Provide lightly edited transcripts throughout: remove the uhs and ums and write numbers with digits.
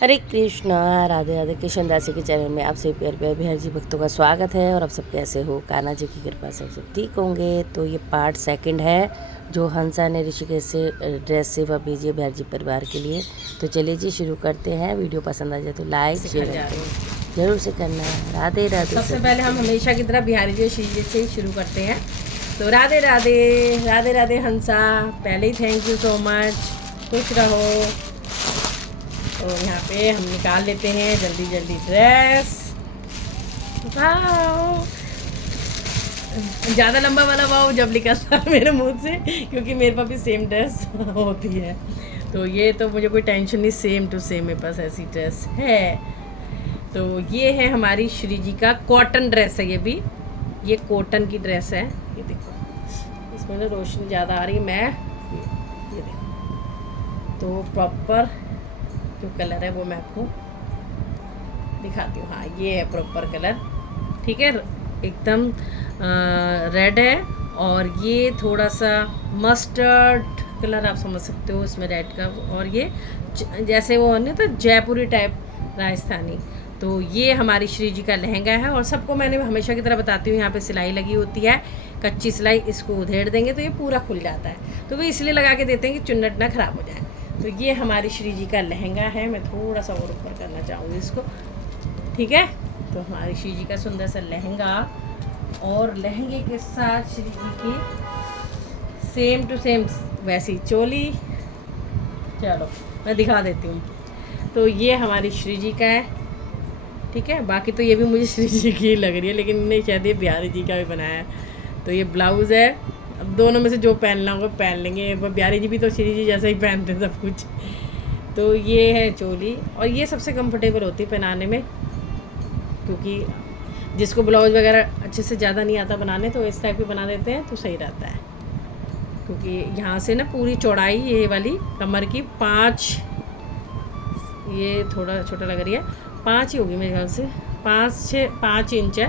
हरे कृष्णा, राधे राधे। कृष्ण दासी के चैनल में आप सभी प्यारे प्यारे बिहार जी भक्तों का स्वागत है। और आप सब कैसे हो? कान्हा जी की कृपा से सब ठीक होंगे। तो ये पार्ट सेकंड है जो हंसा ने ऋषिकेश से ड्रेस सेवा भेजी है बिहार जी परिवार के लिए। तो चलिए जी शुरू करते हैं। वीडियो पसंद आ जाए तो लाइक शेयर जरूर से करना है। राधे राधे। सबसे पहले हम हमेशा की तरह बिहारी जी श्री जी से ही शुरू करते हैं। तो राधे राधे, राधे राधे हंसा। पहले ही थैंक यू सो मच, खुश रहो। और यहाँ पे हम निकाल लेते हैं जल्दी जल्दी ड्रेस। वाओ, ज़्यादा लंबा वाला वाओ जब निकलता है मेरे मुंह से, क्योंकि मेरे पास भी सेम ड्रेस होती है। तो ये तो मुझे कोई टेंशन नहीं, सेम टू सेम मेरे पास ऐसी ड्रेस है। तो ये है हमारी श्री जी का कॉटन ड्रेस है। ये कॉटन की ड्रेस है। ये देखो, इसमें ना रोशनी ज़्यादा आ रही है। ये देखो, तो प्रॉपर जो कलर है वो मैं आपको दिखाती हूँ। हाँ, ये है प्रॉपर कलर, ठीक है, एकदम रेड है। और ये थोड़ा सा मस्टर्ड कलर आप समझ सकते हो इसमें रेड का। और ये जैसे वो नहीं तो जयपुरी टाइप राजस्थानी। तो ये हमारी श्री जी का लहंगा है। और सबको मैंने हमेशा की तरह बताती हूँ, यहाँ पे सिलाई लगी होती है, कच्ची सिलाई। इसको उधेड़ देंगे तो ये पूरा खुल जाता है। तो वे इसलिए लगा के देते हैं कि चुन्नट ना ख़राब हो जाए। तो ये हमारी श्री जी का लहंगा है। मैं थोड़ा सा और ऊपर करना चाहूँगी इसको, ठीक है। तो हमारी श्री जी का सुंदर सा लहंगा, और लहंगे के साथ श्री जी की सेम टू सेम वैसी चोली। चलो मैं दिखा देती हूँ। तो ये हमारी श्री जी का है, ठीक है। बाकी तो ये भी मुझे श्री जी की लग रही है, लेकिन इन्हें शायद ये बिहारी जी का भी बनाया है। तो ये ब्लाउज़ है। अब दोनों में से जो पहनना होगा पहन लेंगे। बिहारी जी भी तो श्री जी जैसा ही पहनते हैं सब कुछ। तो ये है चोली, और ये सबसे कंफर्टेबल होती है पहनाने में, क्योंकि जिसको ब्लाउज़ वगैरह अच्छे से ज़्यादा नहीं आता बनाने, तो इस टाइप की बना देते हैं तो सही रहता है। क्योंकि यहाँ से ना पूरी चौड़ाई ये वाली कमर की 5, ये थोड़ा छोटा लग रही है, 5 ही होगी मेरे ख्याल से, 5 इंच है,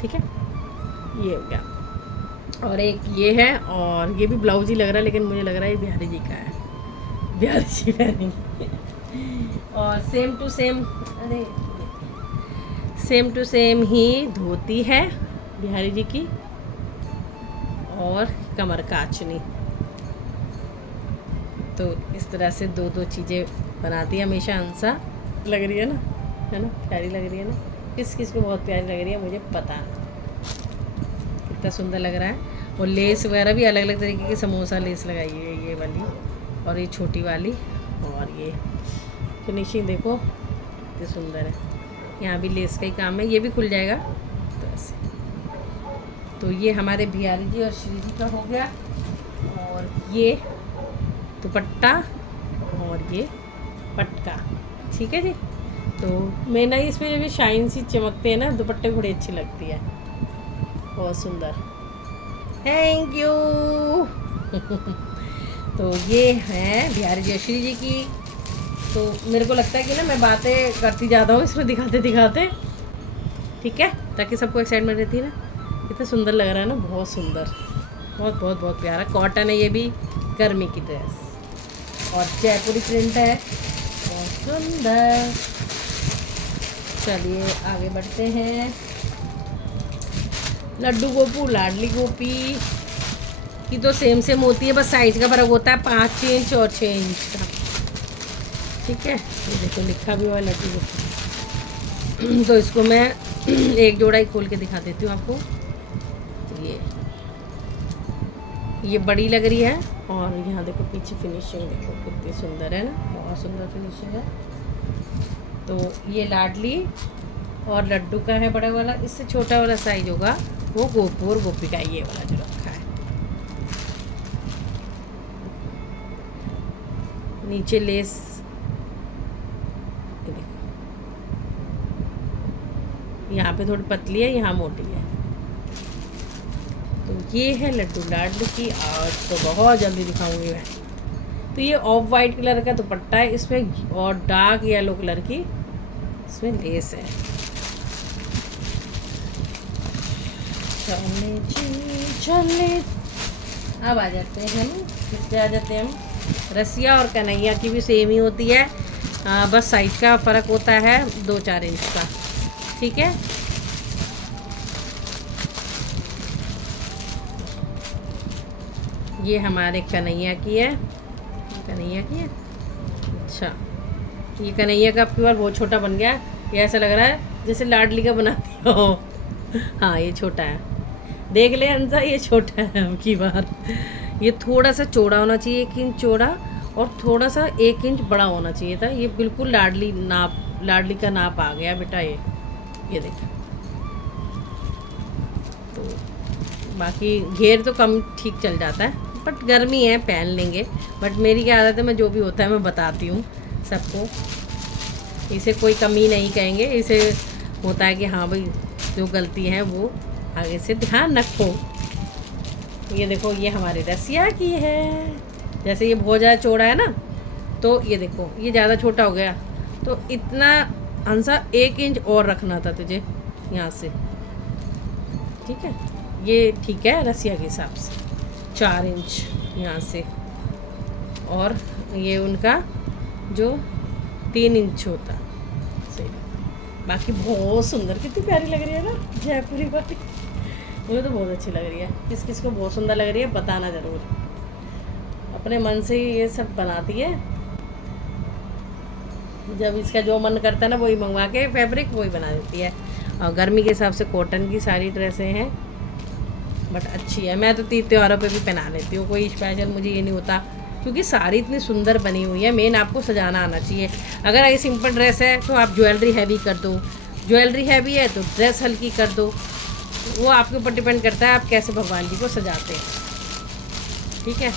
ठीक है। ये हो गया। और एक ये है, और ये भी ब्लाउज ही लग रहा है, लेकिन मुझे लग रहा है ये बिहारी जी का है, बिहारी जी पहनेंगे। और सेम टू सेम ही धोती है बिहारी जी की, और कमर काचनी। तो इस तरह से दो चीज़ें बनाती है हमेशा हंसा। लग रही है ना, प्यारी लग रही है ना। किस को बहुत प्यारी लग रही है मुझे पता नहीं, कितना सुंदर लग रहा है। और लेस वगैरह भी अलग अलग तरीके की समोसा लेस लगाई है, ये वाली और ये छोटी वाली। और ये फिनिशिंग देखो कितनी सुंदर है। यहाँ भी लेस का ही काम है, ये भी खुल जाएगा तो ऐसे। तो ये हमारे बिहारी जी और श्री जी का हो गया। और ये दुपट्टा और ये पटका, ठीक है जी। तो मैं ना इसमें जो भी शाइन सी चमकते हैं ना, दुपट्टे बड़ी अच्छी लगती है, बहुत सुंदर। Thank you. तो ये है बिहारी जी श्री जी की। तो मेरे को लगता है कि ना मैं बातें करती ज़्यादा हूँ इसमें दिखाते दिखाते, ठीक है, ताकि सबको एक्साइटमेंट रहती है ना। कितना सुंदर लग रहा है ना, बहुत सुंदर, बहुत प्यारा। कॉटन है ये भी, गर्मी की ड्रेस, और जयपुरी प्रिंट है, बहुत सुंदर। चलिए आगे बढ़ते हैं। लड्डू गोपू लाडली गोपी की तो सेम होती है, बस साइज़ का फ़र्क होता है, 5 इंच और 6 इंच का, ठीक है। ये देखो लिखा भी हुआ है लड्डू गोपू। तो इसको मैं एक जोड़ा ही खोल के दिखा देती हूँ आपको। तो ये बड़ी लग रही है, और यहाँ देखो पीछे फिनिशिंग देखो कितनी सुंदर है ना, बहुत सुंदर फिनिशिंग है। तो ये लाडली और लड्डू का है बड़ा वाला। इससे छोटा वाला साइज होगा वो गोपू और गोपी का, ये वाला जो रखा है। नीचे लेस यहाँ पे थोड़ी पतली है, यहाँ मोटी है। तो ये है लड्डू लाडली की। आज तो बहुत जल्दी दिखाऊंगी मैं। तो ये ऑफ वाइट कलर का दुपट्टा है इसमें, और डार्क येलो कलर की इसमें लेस है। चले अब आ जाते हैं हम, किससे आ जाते हैं हम, रसिया और कन्हैया की भी सेम ही होती है। बस साइज का फ़र्क होता है 2-4 इंच का, ठीक है। ये हमारे कन्हैया की है, कन्हैया की है। अच्छा, ये कन्हैया का आपकी बार बहुत छोटा बन गया, ये ऐसा लग रहा है जैसे लाडली का बना दिया हो। हाँ, ये छोटा है, देख ले हंसा, ये छोटा है आपकी बार। ये थोड़ा सा चौड़ा होना चाहिए, 1 इंच चौड़ा, और थोड़ा सा 1 इंच बड़ा होना चाहिए था। ये बिल्कुल लाडली का नाप आ गया बेटा ये देखो। तो बाकी घेर तो कम ठीक चल जाता है, बट गर्मी है पहन लेंगे। बट मेरी क्या आदत है, मैं जो भी होता है मैं बताती हूँ सबको, इसे कोई कमी नहीं कहेंगे। इसे होता है कि हाँ भाई जो गलती है वो आगे से ध्यान रखो। ये देखो, ये हमारी रसिया की है। जैसे ये बहुत ज़्यादा चौड़ा है ना, तो ये देखो ये ज़्यादा छोटा हो गया, तो इतना हंसा 1 इंच और रखना था तुझे यहाँ से, ठीक है। ये ठीक है रसिया के हिसाब से 4 इंच यहाँ से, और ये उनका जो 3 इंच होता सही। बाकी बहुत सुंदर, कितनी प्यारी लग रही है ना जयपुरी वाली, मुझे तो बहुत अच्छी लग रही है। किस किस को बहुत सुंदर लग रही है बताना ज़रूर। अपने मन से ही ये सब बनाती है, जब इसका जो मन करता है ना वही मंगवा के फैब्रिक वही बना देती है। और गर्मी के हिसाब से कॉटन की सारी ड्रेसें हैं, बट अच्छी है। मैं तो तीज त्योहारों पे भी पहना लेती हूँ, कोई स्पेशल मुझे ये नहीं होता, क्योंकि साड़ी इतनी सुंदर बनी हुई है। मेन आपको सजाना आना चाहिए। अगर ये सिंपल ड्रेस है तो आप ज्वेलरी हैवी कर दो, ज्वेलरी हैवी है तो ड्रेस हल्की कर दो, वो आपके ऊपर डिपेंड करता है आप कैसे भगवान जी को सजाते हैं, ठीक है।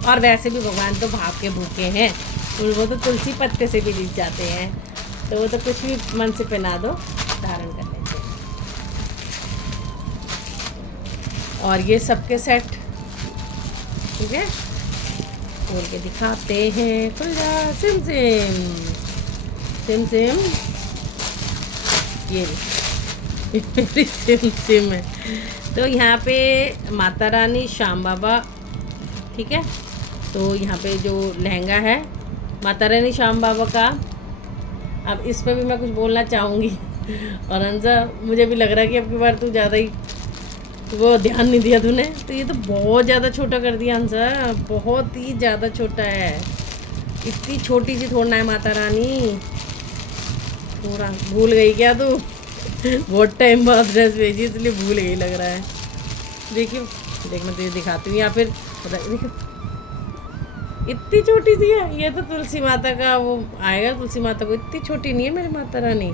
और वैसे भी भगवान तो भाव के भूखे हैं, वो तो तुलसी पत्ते से भी जीत जाते हैं, तो वो तो कुछ भी मन से पहना दो, धारण कर लेते हैं। और ये सबके सेट, ठीक है, खोल के दिखाते हैं। खुल जा, सिम सिम सिम सिम, ये मेरी सिम सिम है। तो यहाँ पे माता रानी, श्याम बाबा, ठीक है। तो यहाँ पे जो लहंगा है माता रानी श्याम बाबा का, अब इस पर भी मैं कुछ बोलना चाहूँगी। और हंसा, मुझे भी लग रहा है कि अब की बार तू ज़्यादा ही वो ध्यान नहीं दिया तूने, तो ये तो बहुत ज़्यादा छोटा कर दिया हंसा, बहुत ही ज़्यादा छोटा है। इतनी छोटी सी थोड़ना है माता रानी, थोड़ा भूल गई क्या तू? बहुत टाइम बाद ड्रेस भेजी इसलिए भूल गई लग रहा है। देखियो, देख मैं तुझे दिखाती हूँ, या फिर देखो इतनी छोटी सी है। ये तो तुलसी माता का वो आएगा, तुलसी माता को इतनी छोटी नहीं है मेरी माता रानी,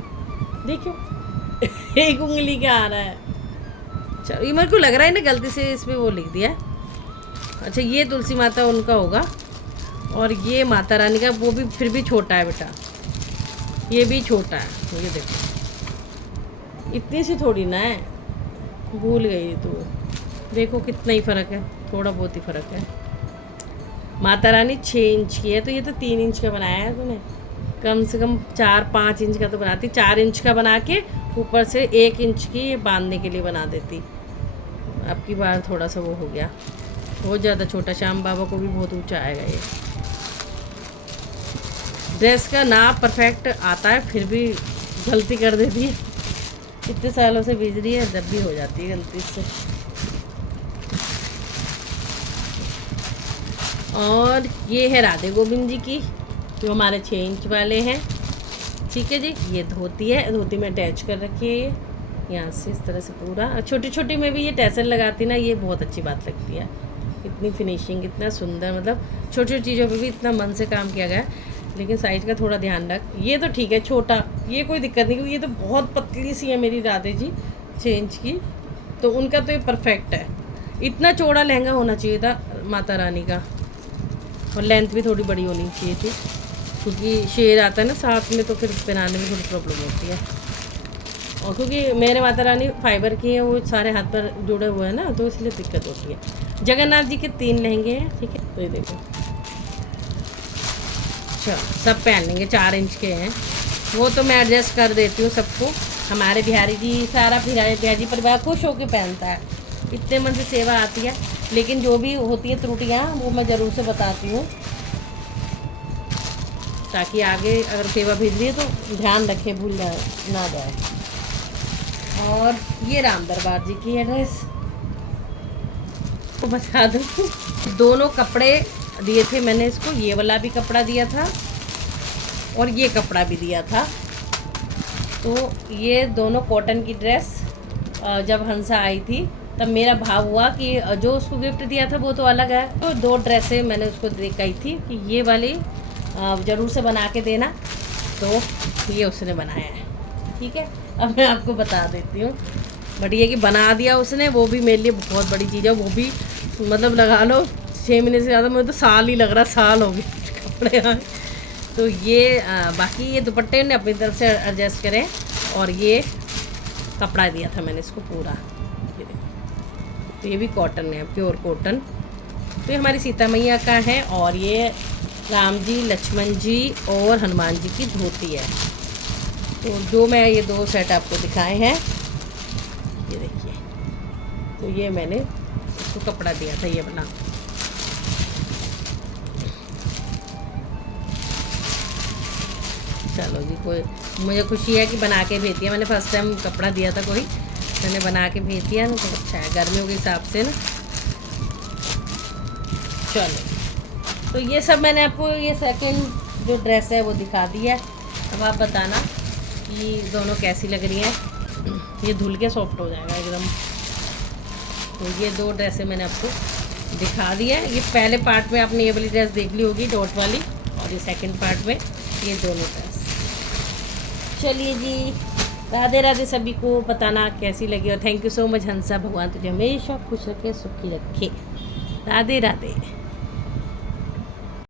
देखियो। 1 उंगली का आ रहा है। चलो, ये मेरे को लग रहा है ना गलती से इसमें वो लिख दिया। अच्छा, ये तुलसी माता उनका होगा, और ये माता रानी का, वो भी फिर भी छोटा है बेटा, ये भी छोटा है। ये देखो इतनी सी थोड़ी ना है, भूल गई तो। देखो कितना ही फ़र्क है, थोड़ा बहुत ही फ़र्क है। माता रानी 6 इंच की है, तो ये तो 3 इंच का बनाया है तूने। कम से कम 4-5 इंच का तो बनाती, 4 इंच का बना के ऊपर से 1 इंच की बांधने के लिए बना देती। अब की बार थोड़ा सा वो हो गया, बहुत ज़्यादा छोटा। श्याम बाबा को भी बहुत ऊंचा आएगा ये। ड्रेस का नाप परफेक्ट आता है, फिर भी गलती कर देती है। इतने सालों से भेज रही है, जब भी हो जाती है गलती से। और ये है राधे गोविंद जी की, जो हमारे 6 इंच वाले हैं, ठीक है जी। ये धोती है, धोती में अटैच कर रखी है, ये यहाँ से इस तरह से पूरा। छोटी छोटी में भी ये टैसल लगाती ना, ये बहुत अच्छी बात लगती है। इतनी फिनिशिंग, इतना सुंदर, मतलब छोटी छोटी चीज़ों पे भी इतना मन से काम किया गया है। लेकिन साइज का थोड़ा ध्यान रख। ये तो ठीक है छोटा, ये कोई दिक्कत नहीं, क्योंकि ये तो बहुत पतली सी है मेरी राधे जी 6 इंच की, तो उनका तो ये परफेक्ट है। इतना चौड़ा लहंगा होना चाहिए था माता रानी का, और लेंथ भी थोड़ी बड़ी होनी चाहिए थी, क्योंकि शेर आता है ना साथ में, तो फिर पहनाने में थोड़ी प्रॉब्लम होती है। और क्योंकि मेरे माता रानी फाइबर की हैं, वो सारे हाथ पर जुड़े हुए हैं ना, तो इसलिए दिक्कत होती है। जगन्नाथ जी के 3 लहंगे हैं, ठीक है। तो ये देखो, अच्छा सब पहन लेंगे, 4 इंच के हैं वो, तो मैं एडजस्ट कर देती हूँ सबको। हमारे बिहारी जी, सारा बिहारी परिवार खुश होकर पहनता है, इतने मन से सेवा आती है। लेकिन जो भी होती है त्रुटियाँ, वो मैं ज़रूर से बताती हूँ। ताकि आगे अगर सेवा भेज रही है तो ध्यान रखें, भूल ना जाए। और ये राम दरबार जी की है ड्रेस, को बता दूँ दोनों कपड़े दिए थे मैंने इसको, ये वाला भी कपड़ा दिया था और ये कपड़ा भी दिया था। तो ये दोनों कॉटन की ड्रेस जब हंसा आई थी तब मेरा भाव हुआ कि जो उसको गिफ्ट दिया था वो तो अलग है, तो 2 ड्रेसें मैंने उसको कही थी कि ये वाली ज़रूर से बना के देना, तो ये उसने बनाया है। ठीक है, अब मैं आपको बता देती हूँ। बट ये कि बना दिया उसने, वो भी मेरे लिए बहुत बड़ी चीज़ है। वो भी मतलब लगा लो 6 महीने से ज़्यादा, मुझे तो साल ही लग रहा, साल हो गए कपड़े यहाँ। तो ये बाकी ये दुपट्टे ने अपनी तरफ से एडजस्ट करें, और ये कपड़ा दिया था मैंने इसको पूरा, ये देखो। तो ये भी कॉटन है, प्योर कॉटन। तो ये हमारी सीता मैया का है, और ये राम जी, लक्ष्मण जी और हनुमान जी की धोती है। तो जो मैं ये 2 सेट आपको दिखाए हैं, ये देखिए। तो ये मैंने इसको कपड़ा दिया था, ये वाला। चलो जी, कोई मुझे खुशी है कि बना के भेज दिया मैंने। फर्स्ट टाइम कपड़ा दिया था कोई, मैंने बना के भेज दिया ना, तो अच्छा है गर्मियों के हिसाब से ना। चलो, तो ये सब मैंने आपको ये सेकंड जो ड्रेस है वो दिखा दी है। अब आप बताना कि दोनों कैसी लग रही हैं। ये धुल के सॉफ्ट हो जाएगा एकदम। तो ये 2 ड्रेसें मैंने आपको दिखा दी है। ये पहले पार्ट में आपने ये वाली ड्रेस देख ली होगी, डॉट वाली, और ये सेकंड पार्ट में ये दोनों ड्रेस। चलिए जी, राधे राधे सभी को, बताना कैसी लगी, और थैंक यू सो मच हंसा। भगवान तुझे हमेशा खुश रखे, सुखी रखे। राधे राधे।